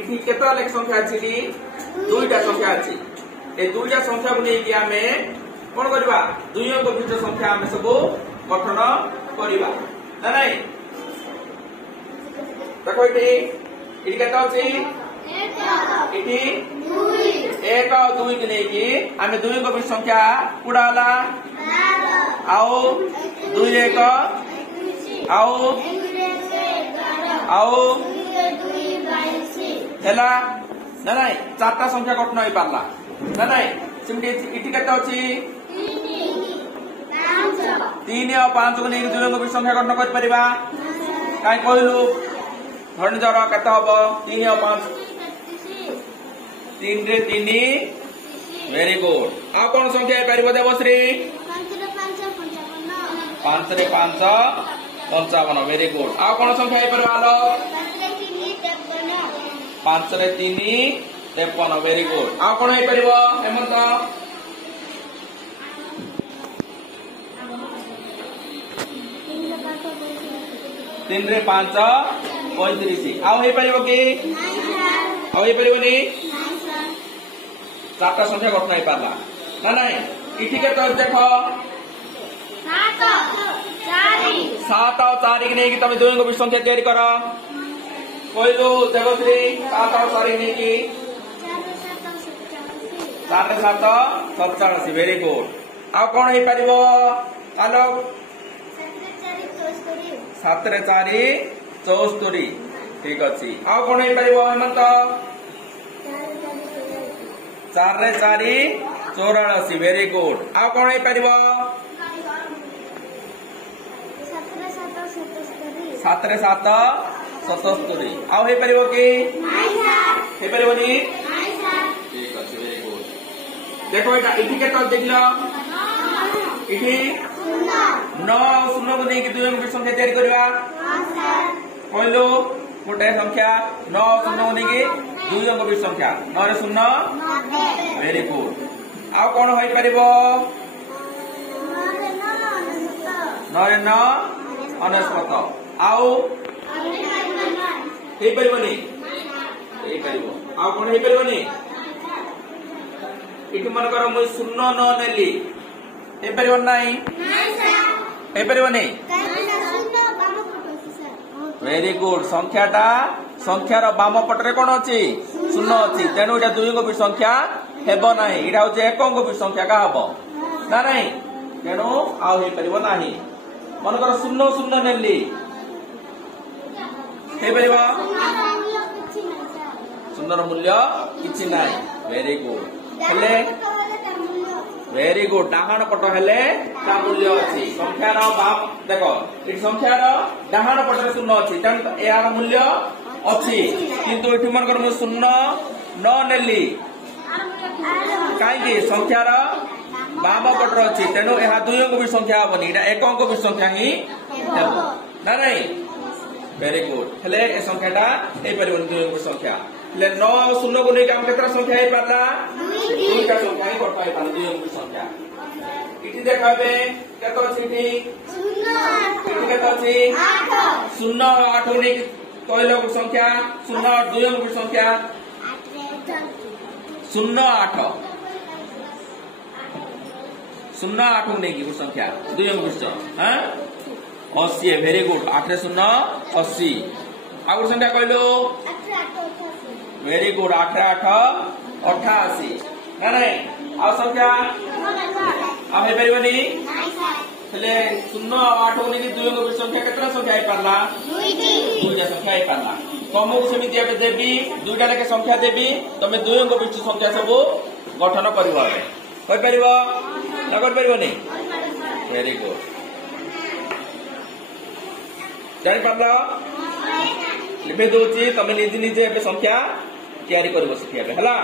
इठी केतरा लेख संख्या अछि टी दुईटा संख्या अछि ए दुईटा संख्या को लेके आमे कोन करबा दुई अंक विशिष्ट संख्या आमे सब गठन करबा ना नाही देखो इठी केता अछि इठी 1 और 2 के लेके आमे दुई अंक विशिष्ट संख्या कुडाला आओ 2 1 आओ हेला ना नाही चारटा संख्या गठन होई पारला ना नाही सिमटी इठी केता अछि 3 और 5 को लेके दुई अंक विशिष्ट संख्या गठन कर परिबा काई कहलु धरणी जरा केता हबो 3 और 5 3 रे 3 वेरी गुड आ कोन संख्या है परिबो देवश्री 5 रे 5 55 वेरी गुड आ कोन संख्या है परिबो आलो 5 रे 3 53 वेरी गुड आ कोन है परिबो हेमंत 3 रे 5 35 आ है परिबो की आ है परिबोनी चारटा संख्या गठन हो पारला ना नहीं इठी के तो देखो 7 और 4 के नहीं कि तुम दुई अंक विशिष्ट संख्या तैयारी करो कहलु देवश्री 7 और 4 के नहीं कि 4 रे 7 87 वेरी गुड आ कोन हे परिबो आलोक 7 रे 4 74 ठीक अछि आ कोन हे परिबो हेमंत 4 रे 4 84 वेरी गुड आ कोन हे परिबो 7 रे 7 77 आ हे परिबो की हे परिबोनी ठीक अछि वेरी गुड देखो एटा इठी के तो देखलो इठी 9 0 को नहीं कि दुई अंक विशिष्ट संख्या तैयारी करबा हां सर कहलो गोटे संख्या 9 0 को नहीं कि दुई अंक विशिष्ट संख्या 9 रे 0 वेरी गुड आ कोन होई परिबो 9 रे 9 99 आओ हे परिबोनी हे परिबो आ कोन हे परिबोनी इठी मन करो मु 0 9 नेली हे परिबो नाही हे परिबोनी वेरी गुड संख्यार बाम पटरे कोन अछि 0 अछि तेनु एटा दुई अंक विशिष्ट संख्या हेबो नाही इटा होचे एक अंक विशिष्ट संख्या का हबो ना नाही तेनु आउ हे परिबो नाही मन करो 0 0 नेली हे परिबो 0 मूल्य किछि नाही वेरी गुड हेले वेरी गुड डाहाण पट हेले ता मूल्य अछि संख्यार बाम देखो ए संख्यार डाहाण पटरे 0 अछि तन यार मूल्य अछि किंतु एठि मन कर 0 न नेली काई कि संख्यार बाम पटरे अछि तेनु एहा दुई अंक विशिष्ट संख्या हबनी एटा एक अंक विशिष्ट संख्या ही हेबो ना नहीं वेरी गुड हेले ए संख्याटा ए परिबन दुई अंक विशिष्ट संख्या ले 9 0 को लेके हम केतरा संख्या हे पारला दुईटा संख्या ही गठन हे पारला दुई अंक संख्या इठी देखाबे केतो अछि इठी 0 इठी केतो अछि 8 0 और 8 को लेके कहलो संख्या 0 और दुई अंक संख्या 0 8 0 8 को लेके संख्या दुई अंक विशिष्ट हां 80 वेरी गुड 8 रे 0 80 आ को संख्या कहलो वेरी गुड 8 रे 8 88 ना नहीं आ संख्या आ हे परिबनी हेले 0 और 8 को लेके दुई अंक विशिष्ट संख्या केतरा संख्या हे पारला दुईटा संख्या हे पारला तुमको सेमिति एबे देबी दुईटा लेके संख्या देबी तमे दुई अंक विशिष्ट संख्या सब गठन करबो होय परिबो ना कर परिबनी वेरी गुड जानि पारला लिखि दोची तमे निजे निजे एबे संख्या तैयारी करबो सिखियाबे हला।